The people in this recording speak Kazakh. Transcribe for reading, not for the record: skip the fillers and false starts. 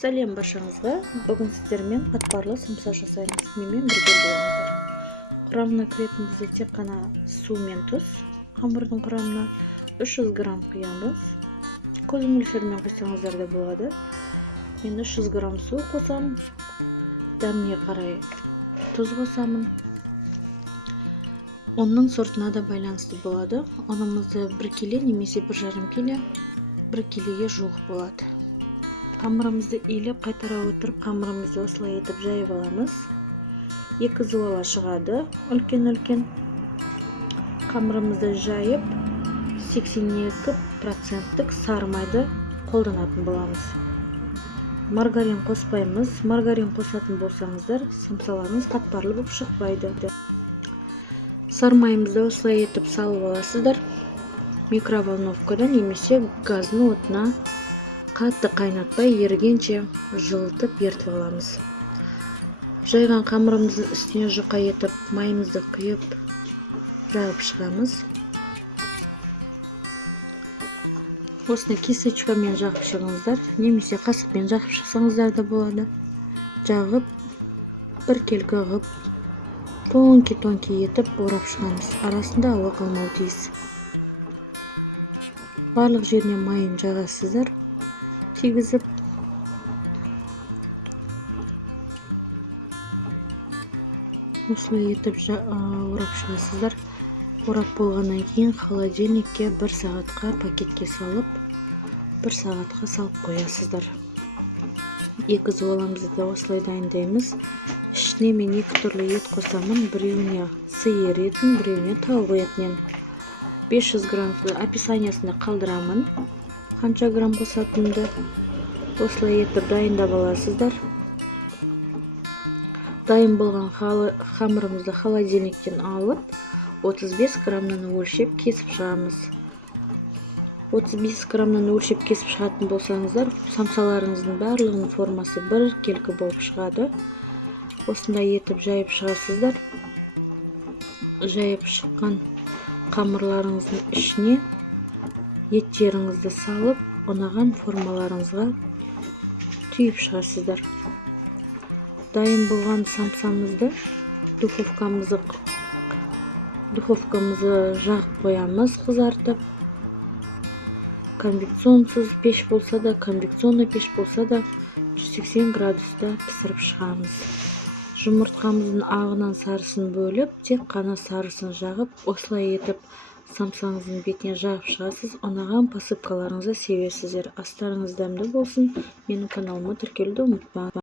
Сәлем баршаңызға. Бүгін сіздермен қатпарлы самса жасаймыз. Менімен бірге болыңыздар. Құрамына кіретін бізде тек қана су мен тұз. Қамырдың құрамына 300 грамм құямыз. Көз мөлшерімен қойсаңыздар да болады. Мен 300 грамм су қосам. Дәміне қарай тұз қосамын. Оның сортына да байланысты болады. Ұнымызды 1 келе немесе 1,5 келе, 1 келеге жуық болады. Қамырымызды илеп қайтара отырып, қамырымызды осылай етіп жайып аламыз. 2 зуала шығады, үлкен-үлкен. Қамырымызды жайып, 82% сары майды қолданатын боламыз. Маргарин қоспаймыз. Маргарин қосатын болсаңыздар, самсаларыңыз қатпарлы болып шықпайды. Сары майымызды осылай етіп салып аласыздар. Микроволновкада немесе газдың отына қатты қайнатпай, ерігенше жылытып ертіп аламыз. Жайған қамырымызды үстіне жұқа етіп, майымызды құйып, жағып шығамыз. Осыны кисточкамен жағып шығыңыздар, немесе қасықпен жағып шықсаңыздар да болады. Жағып, бір келкі ғып, тонкий етіп орап шығамыз. Арасында ауа қалмауы тиіс. Барлық жеріне майын жағасыздар. Тигізіп, осылай етіп орап шығасыздар. Орап болғаннан кейін холодильникке 1 сағатқа пакетке салып, 1 сағатқа салып қоясыздар. 2 зуаламызды да осылай дайындаймыз. Ішіне мен 2 түрлі ет қосамын. Біреуіне сиыр етін, біреуіне тауық етінен. 500 грамм описаниясында қалдырамын. Қанша грамм қосатынды осылай етіп дайындап аласыздар. Дайын болған қамырымызды холодильниктен алып, 35 граммнан өлшеп кесіп шығамыз. 35 граммнан өлшеп кесіп шығатын болсаңыздар, самсаларыңыздың барлығының формасы 1 келкі болып шығады. Осындай етіп жайып шығасыздар. Жайып шыққан қамырларыңыздың ішіне еттеріңізді салып, ұнаған формаларыңызға түйіп шығасыздар. Дайын болған самсамызды духовкамызды жағып қоямыз, қызартып. Конвекционсыз пеш болса да, конвекционный пеш болса да 180 градуста пісіріп шығамыз. Жұмыртқамыздың ағынан сарысын бөліп, тек қана сарысын жағып, осылай етіп самсаңыздың бетіне жағып шығасыз. Ұнаған посыпкаларыңызды себесіздер. Астарыңыз дәмді болсын. Менің каналыма тіркелуді ұмытпаңыздар.